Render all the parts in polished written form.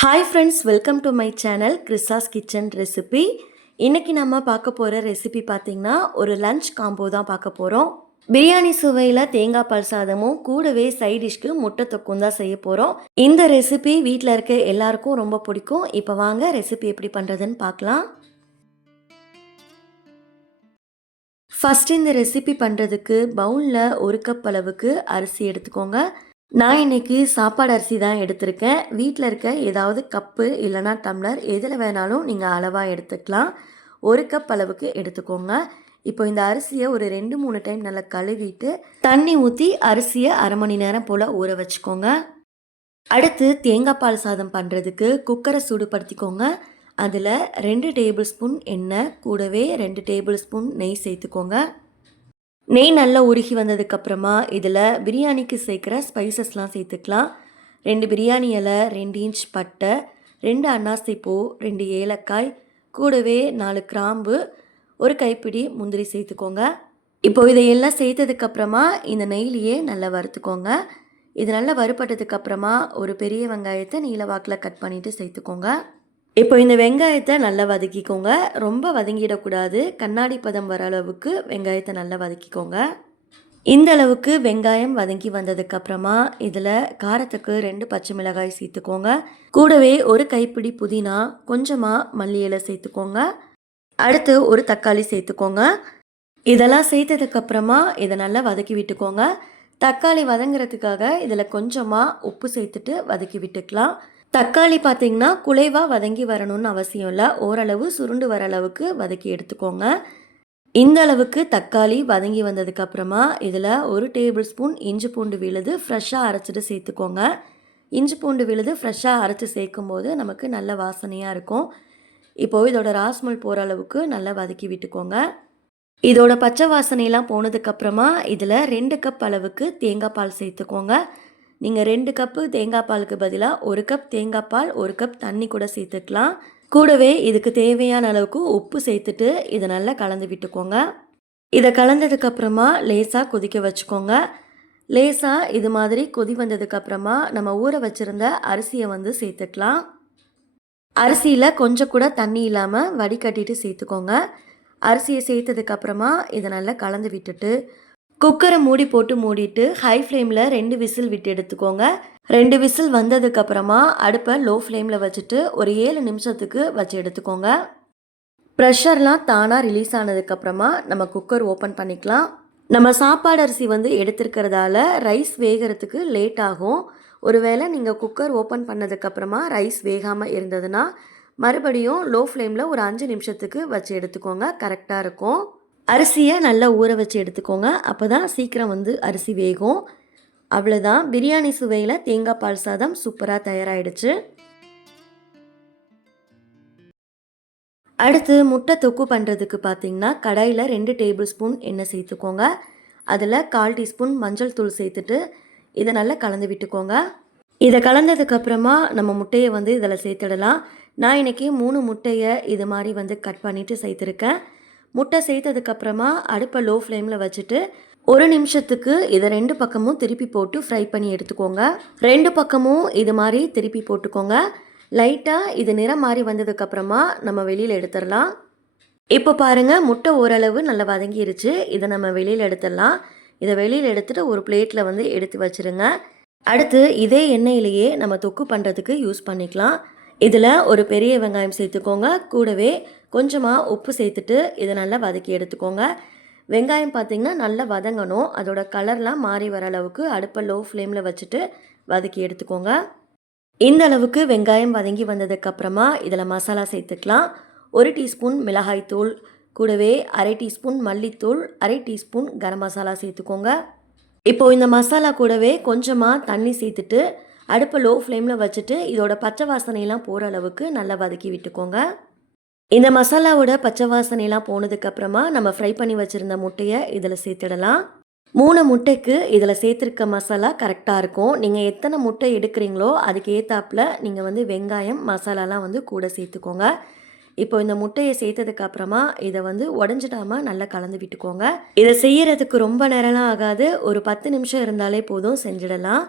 Hi friends, welcome to my channel கிறிஸாஸ் kitchen recipe. இன்றைக்கி நம்ம பார்க்க போகிற ரெசிபி பார்த்திங்கன்னா ஒரு லஞ்ச் காம்போ தான் பார்க்க போகிறோம். பிரியாணி சுவையில் தேங்காய் பால் சாதமும் கூடவே சைட் டிஷ்க்கு முட்டை தொக்கும் தான் செய்ய போகிறோம். இந்த ரெசிபி வீட்டில் இருக்க எல்லாருக்கும் ரொம்ப பிடிக்கும். இப்போ வாங்க ரெசிபி எப்படி பண்ணுறதுன்னு பார்க்கலாம். ஃபஸ்ட்டு இந்த ரெசிபி பண்ணுறதுக்கு பவுலில் 1 கப் அளவுக்கு அரிசி எடுத்துக்கோங்க. நான் இன்றைக்கி சாப்பாடு அரிசி தான் எடுத்திருக்கேன். வீட்டில் இருக்க ஏதாவது கப்பு இல்லைனா டம்ளர் எதில் வேணாலும் நீங்கள் அளவாக எடுத்துக்கலாம். 1 கப் அளவுக்கு எடுத்துக்கோங்க. இப்போ இந்த அரிசியை ஒரு 2-3 டைம் நல்லா கழுவிட்டு தண்ணி ஊற்றி அரிசியை அரை மணி நேரம் போல் ஊற வச்சுக்கோங்க. அடுத்து தேங்காய் பால் சாதம் பண்ணுறதுக்கு குக்கரை சூடுபடுத்திக்கோங்க. அதில் 2 டேபிள் ஸ்பூன் எண்ணெய் கூடவே 2 டேபிள் ஸ்பூன் நெய் சேர்த்துக்கோங்க. நெய் நல்லா உருகி வந்ததுக்கப்புறமா இதில் பிரியாணிக்கு சேர்க்குற ஸ்பைசஸ்லாம் சேர்த்துக்கலாம். 2 பிரியாணி இலை, 2 இன்ச் பட்டை, 2 அன்னாசி பூ, 2 ஏலக்காய், கூடவே 4 கிராம்பு, 1 கைப்பிடி முந்திரி சேர்த்துக்கோங்க. இப்போது இதையெல்லாம் சேர்த்ததுக்கப்புறமா இந்த நெய்லியே நல்லா வறுத்துக்கோங்க. இது நல்லா வறுப்பட்டதுக்கப்புறமா ஒரு பெரிய வெங்காயத்தை நீல வாக்கில் கட் பண்ணிவிட்டு சேர்த்துக்கோங்க. இப்போ இந்த வெங்காயத்தை நல்லா வதக்கிக்கோங்க. ரொம்ப வதங்கிடக்கூடாது. கண்ணாடி பதம் வர அளவுக்கு வெங்காயத்தை நல்லா வதக்கிக்கோங்க. இந்த அளவுக்கு வெங்காயம் வதங்கி வந்ததுக்கப்புறமா இதில் காரத்துக்கு 2 பச்சை மிளகாய் சேர்த்துக்கோங்க. கூடவே 1 கைப்பிடி புதினா, கொஞ்சமாக மல்லி இலை சேர்த்துக்கோங்க. அடுத்து ஒரு தக்காளி சேர்த்துக்கோங்க. இதெல்லாம் சேர்த்ததுக்கப்புறமா இதை நல்லா வதக்கி விட்டுக்கோங்க. தக்காளி வதங்குறதுக்காக இதில் கொஞ்சமாக உப்பு சேர்த்துட்டு வதக்கி விட்டுக்கலாம். தக்காளி பார்த்திங்கன்னா குலைவாக வதங்கி வரணும்னு அவசியம் இல்லை. ஓரளவு சுருண்டு வர அளவுக்கு வதக்கி எடுத்துக்கோங்க. இந்த அளவுக்கு தக்காளி வதங்கி வந்ததுக்கப்புறமா இதில் 1 டேபிள் ஸ்பூன் இஞ்சி பூண்டு விழுது ஃப்ரெஷ்ஷாக அரைச்சிட்டு சேர்த்துக்கோங்க. இஞ்சி பூண்டு விழுது ஃப்ரெஷ்ஷாக அரைச்சி சேர்க்கும் போது நமக்கு நல்ல வாசனையாக இருக்கும். இப்போது இதோட ராஸ்மல் போகிற அளவுக்கு நல்லா வதக்கி விட்டுக்கோங்க. இதோட பச்சை வாசனையெல்லாம் போனதுக்கப்புறமா இதில் 2 கப் அளவுக்கு தேங்காய் பால் சேர்த்துக்கோங்க. நீங்கள் 2 கப்பு தேங்காய் பாலுக்கு பதிலாக 1 கப் தேங்காய் பால் 1 கப் தண்ணி கூட சேர்த்துக்கலாம். கூடவே இதுக்கு தேவையான அளவுக்கு உப்பு சேர்த்துட்டு இதை நல்லா கலந்து விட்டுக்கோங்க. இதை கலந்ததுக்கப்புறமா லேசாக கொதிக்க வச்சுக்கோங்க. லேசாக இது மாதிரி கொதி வந்ததுக்கப்புறமா நம்ம ஊற வச்சுருந்த அரிசியை சேர்த்துக்கலாம். அரிசியில் கொஞ்சம் கூட தண்ணி இல்லாமல் வடிகட்டிட்டு சேர்த்துக்கோங்க. அரிசியை சேர்த்ததுக்கப்புறமா இதை நல்லா கலந்து விட்டுட்டு குக்கரை போட்டு மூடிட்டு ஹை ஃப்ளேமில் 2 விசில் விட்டு எடுத்துக்கோங்க. 2 விசில் வந்ததுக்கப்புறமா அடுப்பை லோ ஃப்ளேமில் வச்சுட்டு ஒரு 7 நிமிஷத்துக்கு வச்சு எடுத்துக்கோங்க. ப்ரெஷர்லாம் தானாக ரிலீஸ் ஆனதுக்கப்புறமா நம்ம குக்கர் ஓப்பன் பண்ணிக்கலாம். நம்ம சாப்பாடு அரிசி எடுத்துருக்கிறதால ரைஸ் வேகிறதுக்கு லேட் ஆகும். ஒருவேளை நீங்கள் குக்கர் ஓப்பன் பண்ணதுக்கப்புறமா ரைஸ் வேகாமல் இருந்ததுன்னா மறுபடியும் லோ ஃப்ளேமில் ஒரு 5 நிமிஷத்துக்கு வச்சு எடுத்துக்கோங்க. கரெக்டாக இருக்கும். அரிசியை நல்லா ஊற வச்சு எடுத்துக்கோங்க. அப்போ தான் சீக்கிரம் அரிசி வேகும். அவ்வளோதான், பிரியாணி சுவையில் தேங்காய் பால் சாதம் சூப்பராக தயாராகிடுச்சு. அடுத்து முட்டை தொக்கு பண்ணுறதுக்கு பார்த்திங்கன்னா கடாயில் 2 டேபிள் ஸ்பூன் எண்ணெய் சேர்த்துக்கோங்க. அதில் 1/4 டீஸ்பூன் மஞ்சள் தூள் சேர்த்துட்டு இதை நல்லா கலந்து விட்டுக்கோங்க. இதை கலந்ததுக்கப்புறமா நம்ம முட்டையை இதில் சேர்த்துடலாம். நான் இன்றைக்கி 3 முட்டையை இது மாதிரி கட் பண்ணிவிட்டு சேர்த்துருக்கேன். முட்டை சேர்த்ததுக்கப்புறமா அடுப்பை லோ ஃப்ளேமில் வச்சுட்டு 1 நிமிஷத்துக்கு இதை 2 பக்கமும் திருப்பி போட்டு ஃப்ரை பண்ணி எடுத்துக்கோங்க. 2 பக்கமும் இது மாதிரி திருப்பி போட்டுக்கோங்க. லைட்டாக இது நிறம் மாறி வந்ததுக்கப்புறமா நம்ம வெளியில் எடுத்துடலாம். இப்போ பாருங்கள், முட்டை ஓரளவு நல்லா வதங்கிருச்சு. இதை நம்ம வெளியில் எடுத்துடலாம். இதை வெளியில் எடுத்துகிட்டு ஒரு பிளேட்டில் எடுத்து வச்சுருங்க. அடுத்து இதே எண்ணெயிலேயே நம்ம தொக்கு பண்ணுறதுக்கு யூஸ் பண்ணிக்கலாம். இதில் ஒரு பெரிய வெங்காயம் சேர்த்துக்கோங்க. கூடவே கொஞ்சமாக உப்பு சேர்த்துட்டு இதை நல்லா வதக்கி எடுத்துக்கோங்க. வெங்காயம் பார்த்திங்கன்னா நல்லா வதங்கணும். அதோட கலர்லாம் மாறி வர அளவுக்கு அடுப்பை லோ ஃப்ளேமில் வச்சுட்டு வதக்கி எடுத்துக்கோங்க. இந்த அளவுக்கு வெங்காயம் வதங்கி வந்ததுக்கப்புறமா இதில் மசாலா சேர்த்துக்கலாம். 1 டீஸ்பூன் மிளகாய்த்தூள், கூடவே அரை டீஸ்பூன் மல்லித்தூள், அரை டீஸ்பூன் கரம் மசாலா சேர்த்துக்கோங்க. இப்போது இந்த மசாலா கூடவே கொஞ்சமாக தண்ணி சேர்த்துட்டு அடுப்பை லோ ஃப்ளேமில் வச்சுட்டு இதோட பச்சை வாசனையெல்லாம் போகிற அளவுக்கு நல்லா வதக்கி விட்டுக்கோங்க. இந்த மசாலாவோட பச்சை வாசனையெல்லாம் போனதுக்கப்புறமா நம்ம ஃப்ரை பண்ணி வச்சுருந்த முட்டையை இதில் சேர்த்துடலாம். 3 முட்டைக்கு இதில் சேர்த்துருக்க மசாலா கரெக்டாக இருக்கும். நீங்கள் எத்தனை முட்டை எடுக்கிறீங்களோ அதுக்கு ஏற்றாப்புல நீங்கள் வெங்காயம் மசாலாலாம் கூட சேர்த்துக்கோங்க. இப்போ இந்த முட்டையை சேர்த்ததுக்கப்புறமா இதை உடஞ்சிடாமல் நல்லா கலந்து விட்டுக்கோங்க. இதை செய்யறதுக்கு ரொம்ப நேரம்லாம் ஆகாது. ஒரு 10 நிமிஷம் இருந்தாலே போதும், செஞ்சிடலாம்.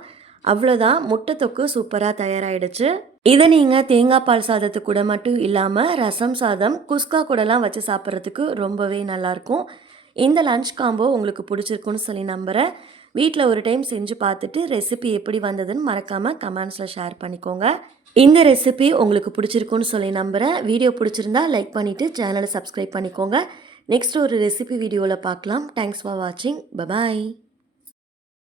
அவ்வளோதான், முட்டை தொக்கு சூப்பரா தயாராயிடுச்சு. இத நீங்க தேங்காய் பால் சாதத்து கூட மட்டும் இல்லாம, ரசம் சாதம், குஸ்கா கூடலாம் வச்சு சாப்பிட்றதுக்கு ரொம்பவே நல்லாயிருக்கும். இந்த லஞ்ச் காம்போ உங்களுக்கு பிடிச்சிருக்குன்னு சொல்லி நம்புறேன். வீட்ல ஒரு டைம் செஞ்சு பார்த்துட்டு ரெசிபி எப்படி வந்ததுன்னு மறக்காம கமெண்ட்ஸ்ல ஷேர் பண்ணிக்கோங்க. இந்த ரெசிபி உங்களுக்கு பிடிச்சிருக்குன்னு சொல்லி நம்புறேன். வீடியோ பிடிச்சிருந்தா லைக் பண்ணிட்டு சேனலை சப்ஸ்கிரைப் பண்ணிக்கோங்க. நெக்ஸ்ட் ஒரு ரெசிபி வீடியோல பார்க்கலாம். தேங்க்ஸ் ஃபார் வாட்சிங். பபாய்.